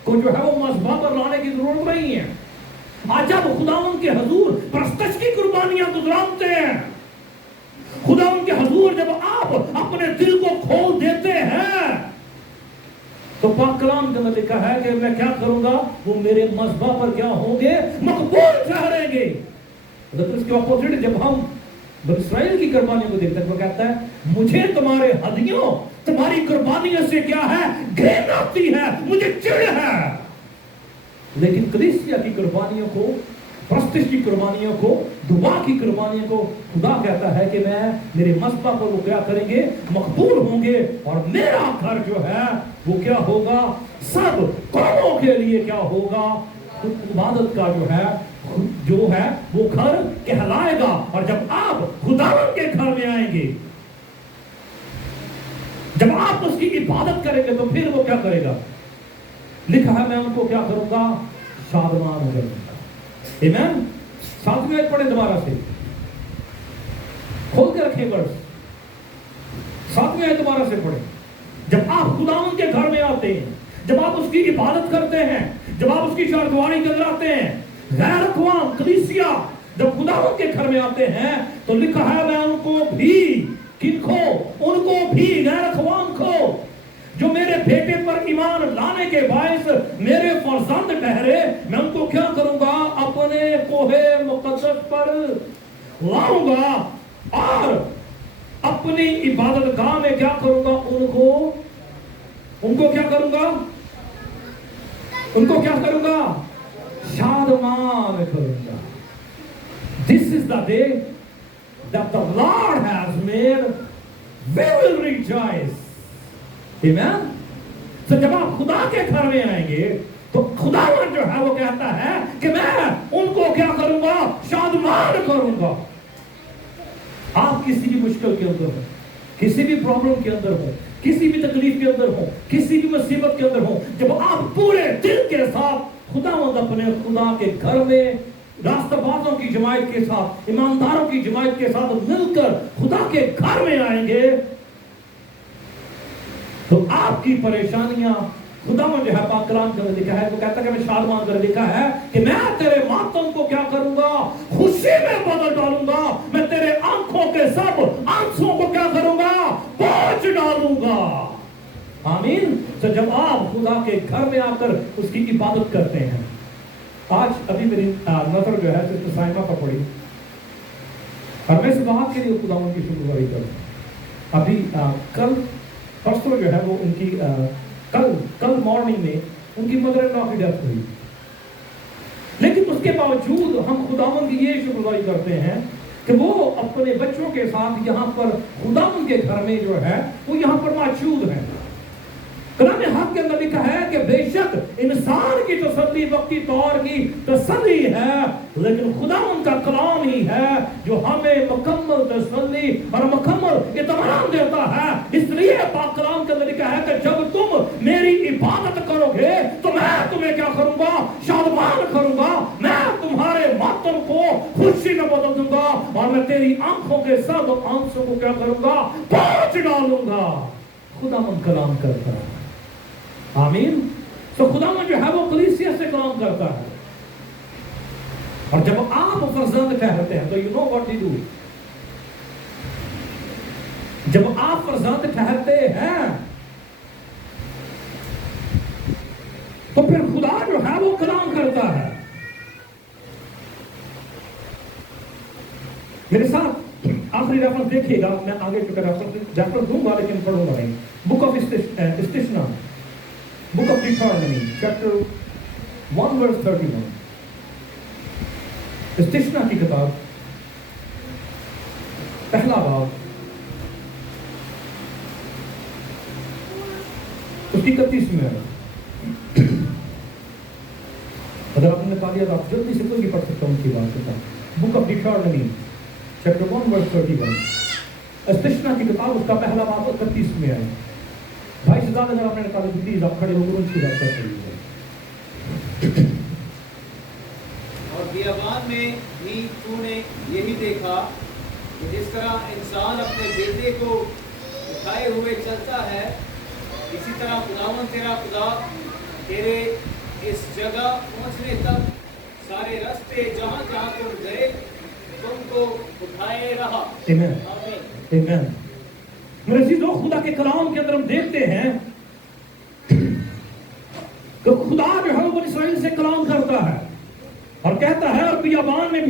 को जो है वो मज़बा पर लाने की जरूरत नहीं है। आज जब खुदावंद के हजूर प्रस्तश की कुर्बानियां गुजराते हैं, खुदावंद के हजूर जब आप अपने दिल को खोल देते हैं, तो पाक कलाम के अंदर लिखा है कि मैं क्या करूंगा? वो मेरे मज़बा पर क्या होंगे? मकबूल ठहरेंगे। तो इसके ऑपोजिट जब हम इस्राएल की कुर्बानियों को देखते हैं, वो कहता है मुझे तुम्हारे हदियों, तुम्हारी कुर्बानियों से क्या है? घृण आती है, मुझे चिढ़ है। लेकिन कलीसिया की कुर्बानियों को बख्शिश की कुर्बानियों को, दुआ की कुर्बानियों को खुदा कहता है कि मैं मेरे मस्बा पर वो क्या करेंगे, मकबूल होंगे, और मेरा घर जो है वो क्या होगा, सब कौमों के लिए क्या होगा, इबादत का जो है वो घर कहलाएगा। और जब आप खुदावंद के घर में आएंगे, जब आप उसकी इबादत करेंगे, तो फिर वो क्या करेगा, लिखा है मैं उनको क्या करूंगा, शादमान करूंगा। आमीन। 7वीं आयत पढ़े दोबारा से, खोल के रखें वर्ष 7वीं आयत दोबारा से पढ़े। जब आप खुदावंद के घर में आते हैं, जब आप उसकी इबादत करते हैं, जब आप उसकी चारदीवारी के अंदर आते हैं, गैर अक़वाम कलीसिया जब खुदावंद के घर में आते हैं, तो लिखा है मैं उनको भी, किनको, उनको भी, गैर अक़वाम को, जो मेरे बेटे पर ईमान लाने के बायस मेरे फर्जंद ठहरे, मैं उनको क्या करूंगा, अपने कोहे मुक़द्दस पर लाऊंगा और अपनी इबादत गाह में क्या करूंगा, उनको क्या करूंगा, उनको क्या करूंगा, शादमान करूंगा। This is the day that the Lord has made, we will rejoice. Amen? तो जब आप खुदा के घर में आएंगे, तो खुदावन जो है वो कहता है कि मैं उनको क्या करूंगा, शादमान करूंगा। आप किसी भी मुश्किल के अंदर हो, किसी भी प्रॉब्लम के अंदर हो, किसी भी तकलीफ के अंदर हो, किसी भी मुसीबत के अंदर हो, जब आप पूरे दिल के साथ खुदावंद अपने खुदा के घर में रास्तबाजों की जमात के साथ, ईमानदारों की जमात के साथ मिलकर खुदा के घर में आएंगे, तो आपकी परेशानियां खुदावंद जो है पाक कलाम के अंदर लिखा है, वो कहता है कि मैं शादमान कर, लिखा है कि मैं तेरे मातम को क्या करूंगा, खुशी में बदल डालूंगा, मैं तेरे आंखों के सब आंसुओं को क्या करूंगा, पोंछ डालूंगा। आमीन। तो जब आप खुदा के घर में आकर उसकी इबादत करते हैं, आज अभी मेरी नजर जो है सिर्फ साइमा पर पड़ी, और मैं इस बात के लिए खुदावंद की शुक्रगुजारी करूं। अभी कल परसों जो है वो उनकी कल मॉर्निंग में उनकी मदर इन लॉ की डेथ हुई, लेकिन उसके बावजूद हम खुदावंद की ये शुक्रगुजारी करते हैं कि वो अपने बच्चों के साथ यहाँ पर खुदावंद के घर में जो है वो यहाँ पर मौजूद है। कलाम हक के अंदर लिखा है कि बेशक इंसान की तसल्ली वक्ती तौर की तसल्ली है, लेकिन खुदावंद का कलाम ही है जो हमें मुकम्मल तसल्ली और मुकम्मल इत्मीनान देता है। इसलिए पाक कलाम के अंदर लिखा है कि जब तुम मेरी इबादत करोगे तो मैं तुम्हें क्या करूंगा, शादमान करूंगा, मैं तुम्हारे मातम को खुशी में बदल दूंगा, और मैं तेरी आंखों के सब आंसुओं को क्या करूंगा, पोंछ डालूंगा। खुदावंद कलाम करता है। आमीन। तो खुदावंद जो है वो कलीसिया से कलाम करता है, और जब आप फर्जंद ठहरते हैं तो you know what you do. जब आप फर्जंद ठहरते हैं तो फिर खुदा जो है वो कलाम करता है। मेरे साथ आखिरी रेफरेंस देखिएगा, मैं आगे चुका रेफरेंस दूंगा लेकिन पढ़ूंगा नहीं। Book of Istisna, book of Deuteronomy, chapter 1 verse 31। Istisna की किताब, पहला बाब, उसकी 31वीं आयत। अगर आपने पा लिया तो आप जल्दी से कोई भी पढ़ सकता हूं उनकी बात करता। Book of Deuteronomy, chapter 1 verse 31। Istisna की किताब, उसका पहला बाब 31वीं आयत। भाई सदा अगर आपने निकाली प्लीज आप खड़े होकर उसकी बात कर लीजिए। और बियाबान में भी तूने यही देखा कि जिस तरह इंसान अपने बेटे को उठाए हुए चलता है, इसी तरह खुदावंद तेरा खुदा तेरे इस जगह पहुंचने तक सारे रास्ते जहां जहां तुम गए तुमको उठाए रहा। आमीन। आमीन। मेरे अजीजों, खुदा के कलाम के अंदर हम देखते हैं कि खुदा जो है वो इस्राएल से कलाम करता है और कहता है, और बियाबान में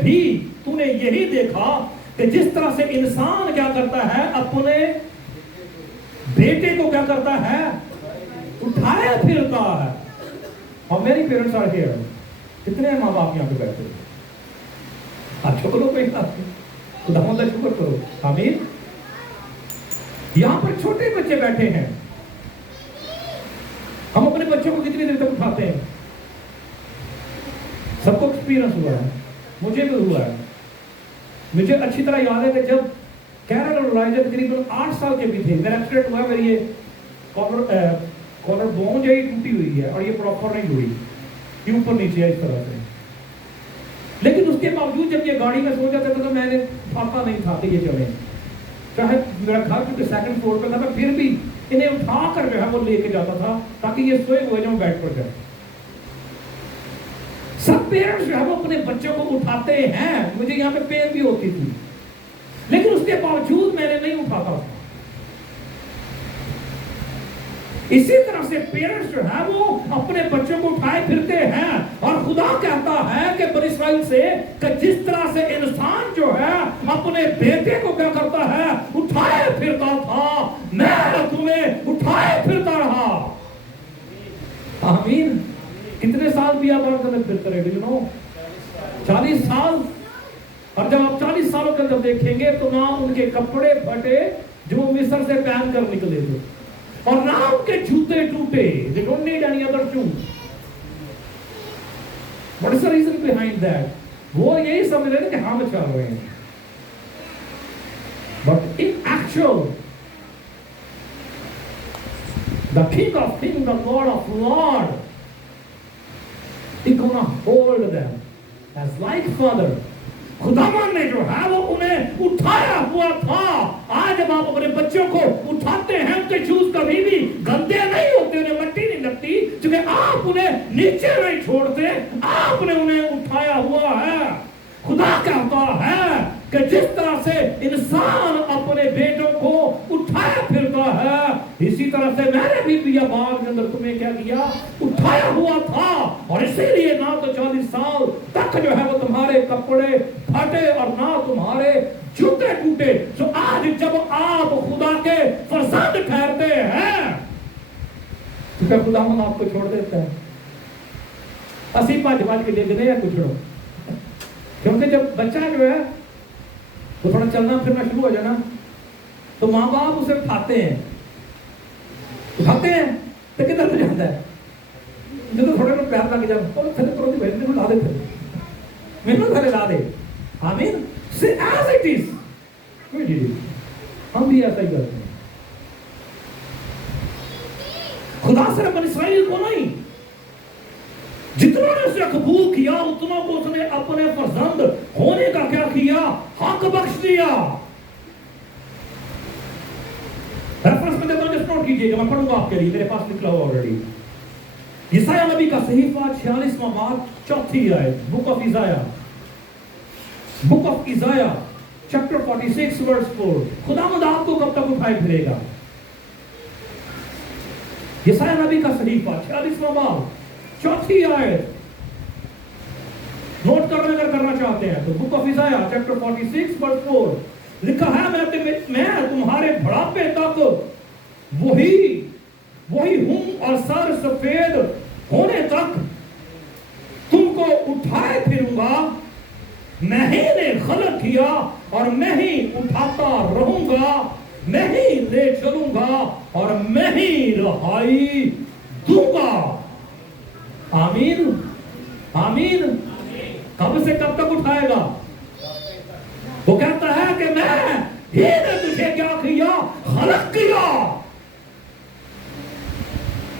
भी तूने यही देखा कि जिस तरह से इंसान क्या करता है, अपने बेटे को क्या करता है, उठाया फिरता है। और मेरी पेरेंट्स आर हियर, कितने माँ बाप यहाँ पे बैठे हैं? अच्छा करो कोई बात नहीं, खुदावंद का शुक्र करो, आमीन। यहाँ पर छोटे बच्चे बैठे हैं, हम अपने बच्चों को कितनी देर तक उठाते हैं? सबको एक्सपीरियंस हुआ है, मुझे भी हुआ है। मुझे अच्छी तरह याद है कि जब कैरल और राइजा तकरीबन 8 साल के भी थे, मेरा एक्सीडेंट हुआ, मेरी ये कॉलर बोन जो टूटी हुई है और ये प्रॉपर नहीं हुई, ये ऊपर नीचे है इस तरह से। लेकिन उसके बावजूद जब ये गाड़ी में सो जाते थे तो मैंने उठाता नहीं था कि ये चले, चाहे मेरा घर क्योंकि सेकंड फ्लोर पे था, मैं फिर भी इन्हें उठा कर जो है वो लेके जाता था ताकि ये सोए हुए जो बेड पर जाए। सब पेरेंट्स जो है वो अपने बच्चों को उठाते हैं, मुझे यहाँ पे पेन भी होती थी, लेकिन उसके बावजूद मैंने नहीं उठाता था। इसी तरह से पेरेंट्स जो है वो अपने बच्चों को उठाए फिरते हैं, और खुदा कहता है कि बनी इस्राएल से कि जिस तरह से इंसान जो है अपने बेटे को क्या करता है, उठाए फिरता था, मैं तुम्हें उठाए फिरता रहा। आमीन। कितने साल बियाबान के अंदर फिरते रहे? यू नो 40 साल। और जब आप 40 सालों के अंदर देखेंगे तो ना उनके कपड़े फटे जो मिस्र से पहन कर निकले थे, और ना उनके जूते टूटे। They don't need any other shoes. What is the reason behind that? वो यही समझ रहे थे कि हम चल रहे हैं, but in actual the King of Kings, the Lord of Lords, He gonna hold them as like Father. खुदावन ने जो है वो उन्हें उठाया हुआ था। आज जब आप अपने बच्चों को उठाते हैं, उनके शूज कभी भी गंदे नहीं होते, उन्हें मिट्टी नहीं लगती, क्योंकि आप उन्हें नीचे नहीं छोड़ते, आपने उन्हें उठाया हुआ है। खुदा कहता है कि जिस तरह से इंसान अपने बेटों को उठाया फिरता है, इसी तरह से मैंने भी बियाबान के अंदर तुम्हें क्या किया? उठाया हुआ था। और इसीलिए ना तो 40 साल तक जो है वो तुम्हारे कपड़े फटे और ना तुम्हारे जूते टूटे। तो आज जब आप खुदा के फरजंद ठहरते हैं तो क्या खुदा हम आपको छोड़ देता है? असी भज भज के देखने या कुछ लोग, क्योंकि जब बच्चा जो है वो थोड़ा चलना फिरना शुरू हो जाना तो माँ बाप उसे उठाते हैं तो किधर को जाता है? जो तो थोड़े लोग प्यार लग जाए, थले करो भेजने को ला दे, मैंने थले ला दे। आमीन। से एज इट इज हम भी ऐसा ही करते हैं। खुदा सिर्फ बनी इस्राएल को नहीं, जितनों ने उसे कबूल किया उतनों को उसने अपने फरजंद होने का क्या किया? हक बख्श दिया। रेफरेंस में देता हूं, जस्ट नोट कीजिएगा, मैं पढ़ूंगा आपके लिए, मेरे पास लिखा हुआ ऑलरेडी। यशायाह नबी का सहीफा 46वां बाब 4थी आयत, book of Isaiah chapter 46 verse 4। खुदावंद आपको कब तक उठाए फिरेगा? यशायाह नबी का सहीफा 46वां बाब 4थी आयत, नोट करने अगर करना चाहते हैं तो book of Isaiah chapter 46 verse 4 लिखा है, मैं तुम्हारे बुढ़ापे तक वही हूं और सर सफेद होने तक तुमको उठाए फिरूंगा। मैं ही ने खलक किया और मैं ही उठाता रहूंगा, मैं ही ले चलूंगा और मैं ही रहाई दूंगा। आमीन। आमीन। कब से कब तक उठाएगा? वो कहता है कि मैं ही ने तुझे क्या किया? खलक किया।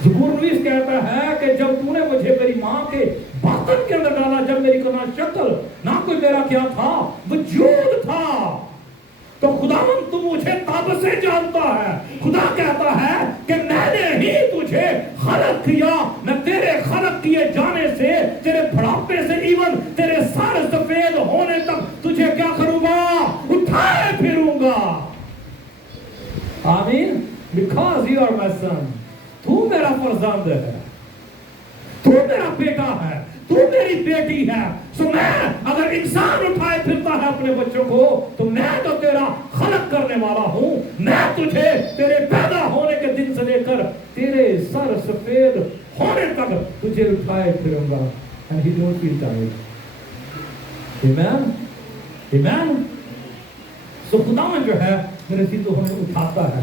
ज़बूर नवीस कहता है कि जब तूने मुझे मेरी मां के बातन के अंदर डाला, जब मेरी ना शक्ल ना कोई मेरा क्या था, वजूद था, तो खुदावंद तू मुझे तब से जानता है। खुदा कहता है कि मैंने ही तुझे खलक किया। मैं तेरे खलक किए जाने से, तेरे बुढ़ापे से, इवन तेरे सर सफेद होने तक तुझे क्या करूंगा? उठाए फिरूंगा। आमीन। Because you are my son, तू मेरा फरजंद है, तू मेरा बेटा है, तू मेरी बेटी है। सो मैं अगर इंसान उठाए फिरता है अपने बच्चों को, तो मैं तो तेरा खलक करने वाला हूं। मैं तुझे तेरे पैदा होने के दिन से लेकर तेरे सर सफेद होने तक तुझे उठाए फिरूंगा। and he don't feel tired. Amen? Amen? So खुदावन जो है मेरे सीधे हमें उठाता है,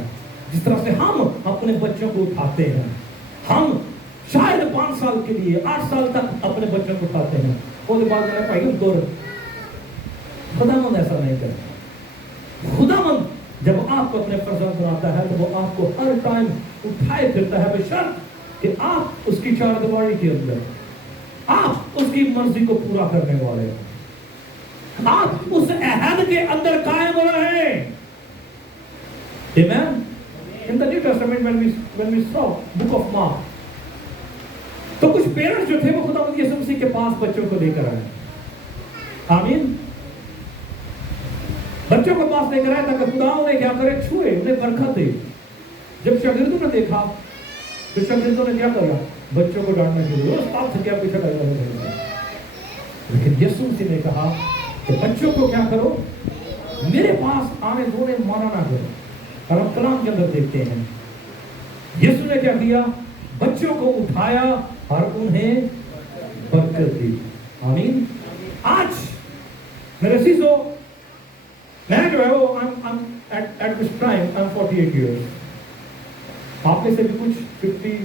जिस तरह से हम अपने बच्चों को उठाते हैं। हम शायद 5 साल के लिए 8 साल तक अपने बच्चों को उठाते हैं, उसके बाद मेरा भाई उनको, खुदावन ऐसा नहीं करता। खुदावन जब आपको अपने फर्जंद बनाता है तो वो आपको हर टाइम उठाए फिरता है, बशर्त कि आप उसकी चारदीवारी के अंदर, आप उसकी मर्जी को पूरा करने वाले हो, आप उस अहद के अंदर कायम रहे। Amen? In the New Testament when we saw book of Mark, तो कुछ पेरेंट्स जो थे वो खुदावंद यीशु मसीह के पास बच्चों को लेकर आए। आमीन। बच्चों को पास लेकर आए ताकि खुदा उन्हें क्या करे, छुए, उन्हें बरकत दे। जब शागिर्दों ने देखा तो शागिर्दों ने क्या किया, बच्चों को डांटना शुरू किया, उस्ताद से क्या पीछे लगा। लेकिन यीशु मसीह ने कहा कि बच्चों को क्या करो, मेरे पास आने दो, माना ना करो। और हम कलाम के अंदर देखते हैं यीशु ने क्या किया, बच्चों को उठाया और उन्हें बरकत दी। आमीन। आज मेरे सीसो, मैं जो है वो at this time I'm 48 years, आप में से भी कुछ 50,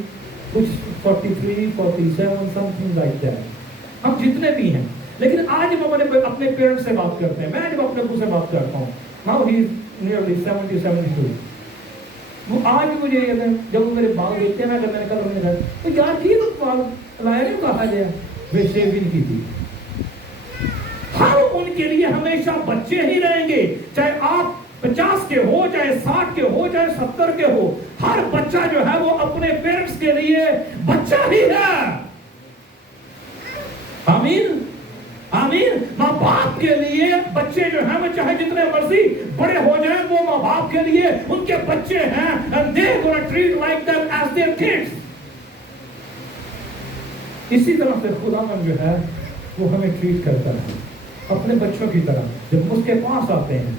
कुछ 43, 47, something like that, हम जितने भी हैं। लेकिन आज जब अपने पेरेंट्स से बात करते हैं, मैं जब अपने अब्बू से बात करता हूँ, now he is nearly 70, 72, वो आज भी मुझे याद है जब वो मेरे बाल देखते हैं, मैं मैंने कल उन्हें कहा तो यार की तो बाल लाया नहीं, कहा गया वे शेविंग की थी। हम उनके लिए हमेशा बच्चे ही रहेंगे, चाहे आप 50 के हो, चाहे 60 के हो, चाहे 70 के हो, हर बच्चा जो है वो अपने पेरेंट्स के लिए बच्चा ही है। आमीन। आमीन। माँ बाप के लिए बच्चे जो हैं वो चाहे जितने मर्जी बड़े हो जाएं, वो माँ बाप के लिए उनके बच्चे हैं, and they gonna treat like them as their kids। इसी तरह से खुदावन जो है वो हमें ट्रीट करता है अपने बच्चों की तरह। जब उसके पास आते हैं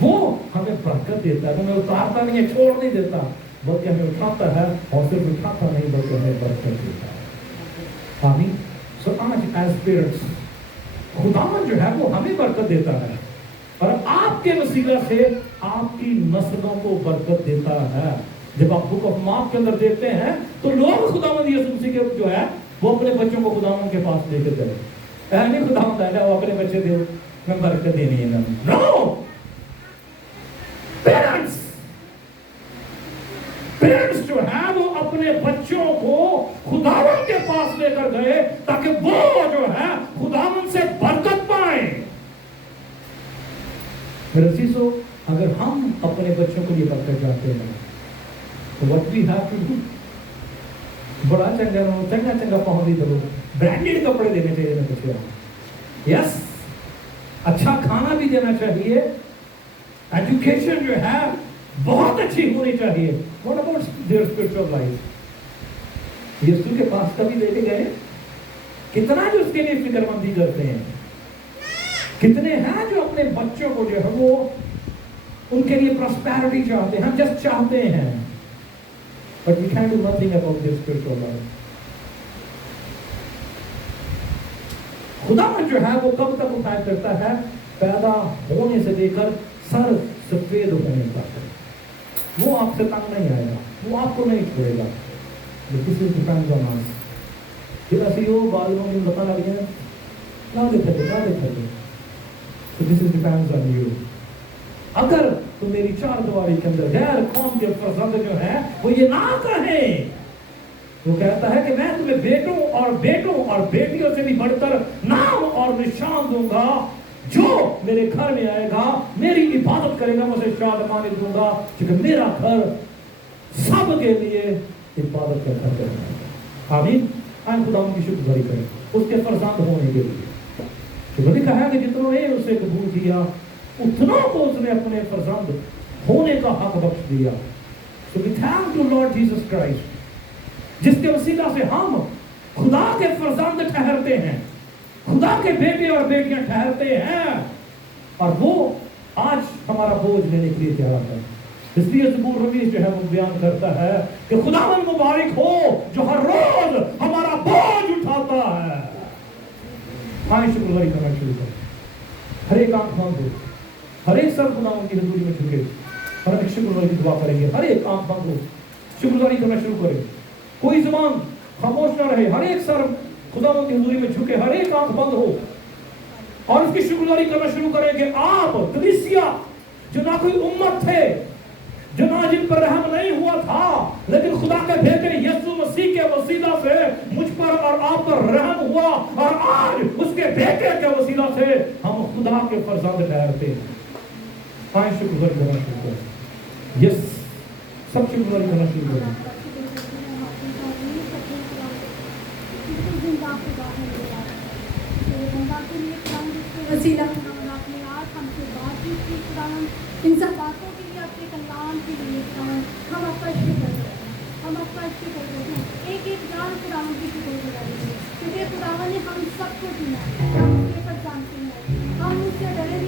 वो हमें बरकत देता है, हमें उतारता नहीं है, छोड़ नहीं देता, बल्कि हमें उठाता है, और सिर्फ उठाता नहीं बल्कि हमें बरकत देता है। आमीन। सो आज एज पेरेंट्स खुदावन जो है वो हमें बरकत देता है, और आपके वसीला से आपकी नस्लों को बरकत देता है। जब आप बुक ऑफ मार्क के अंदर देखते हैं तो लोग खुदावन यीशु मसीह के जो है वो अपने बच्चों को खुदावन के पास लेकर गए। नहीं खुदावन दादा वो अपने बच्चे दे, मैं बरकत देनी है। नो, पेरेंट्स जो है वो अपने बच्चों को खुदावन के पास लेकर गए ताकि वो जो है खुदावन से बरकत पाए। मेरे सीसो, अगर हम अपने बच्चों को ये बरकत चाहते हैं तो what we have to do, बड़ा चंगा पहुंच दी दो, ब्रांडेड कपड़े देने चाहिए ना बच्चों, यस, अच्छा खाना भी देना चाहिए, एजुकेशन जो है बहुत अच्छी होनी चाहिए। What about their spiritual life? यीशु के पास कभी लेके गए? कितना जो उसके लिए फिक्रमंदी करते हैं, कितने हैं जो अपने बच्चों को जो है वो उनके लिए प्रॉस्पेरिटी चाहते हैं, जस्ट चाहते हैं, but we can't do nothing about their spiritual life। खुदा जो है वो कब तक उठाया करता है, पैदा होने से लेकर सर सफेद होने तक। वो आपसे तंग नहीं आएगा, वो आपको नहीं छोड़ेगा। This is depends on us. कि ऐसे यो बालों में पता लग गया ना देखो। So this is depends on you। अगर तुम मेरी चार दीवारी के अंदर गैर कौम के फर्जंद जो है वो ये ना कहे, वो कहता है कि मैं तुम्हें बेटों और बेटियों से भी बढ़कर नाम और निशान दूंगा, जो मेरे घर में आएगा मेरी इबादत करेगा, मैं उसे शादमानी दूंगा, क्योंकि मेरा घर सब के लिए इबादत का घर है। आमीन। आए खुदा की शुक्र करें उसके फरजांद होने के लिए। तो लिखा है कि जितनों ने उसे कबूल किया उतनों को उसने अपने फरजांद होने का हक बख्श दिया। So we thank to Lord Jesus Christ, जिसके वसीला से हम खुदा के फरजांद ठहरते हैं, खुदा के बेटे और बेटियां ठहरते हैं, और वो आज हमारा बोझ लेने के लिए तैयार है। इसलिए ज़बूर रवीश जो है वो बयान करता है कि खुदावन मुबारक हो जो हर रोज हमारा बोझ उठाता है। آئیں شکرگزاری کرنا شروع کریں. ہر ایک آنکھ بند ہو, ہر ایک سر خدا ان کی حضوری میں جھکے, ہر ایک شکرگزاری کی دعا کریں گے. ہر ایک آنکھ بند ہو, شکرگزاری کرنا شروع کریں. کوئی زبان خاموش نہ رہے, ہر ایک سر خدا ان کی حضوری میں جھکے, ہر ایک آنکھ بند ہو اور اس کی شکرگزاری کرنا شروع کریں کہ آپ کلیسیا جو نہ کوئی امت تھے, جو نہ جن پر رحم نہیں ہوا تھا, لیکن خدا کے بھیجے یسوع مسیح کے وسیلہ سے مجھ پر اور آپ پر رحم ہوا, اور آج اس کے بیٹے کے وسیلہ سے ہم خدا کے فرزند ٹھہرتے ہیں. آئیں شکرگزاری کرنا شروع کریں. یس, سب شکرگزاری کرنا شروع کریں. وسیلہ آپ نے آج ہم سے بات کی خداوند, ان سب باتوں کے لیے اپنے کلام کے لیے خداوند ہم آپ کا شکر کرتے ہیں, ہم آپ کا شکر کرتے ہیں. ایک ایک جان خداوند کی شکر گزاری ہے, کیونکہ خداوند نے ہم سب کو چنا ہے, ہم اس کے پر جانتے ہیں, ہم اس سے ڈرے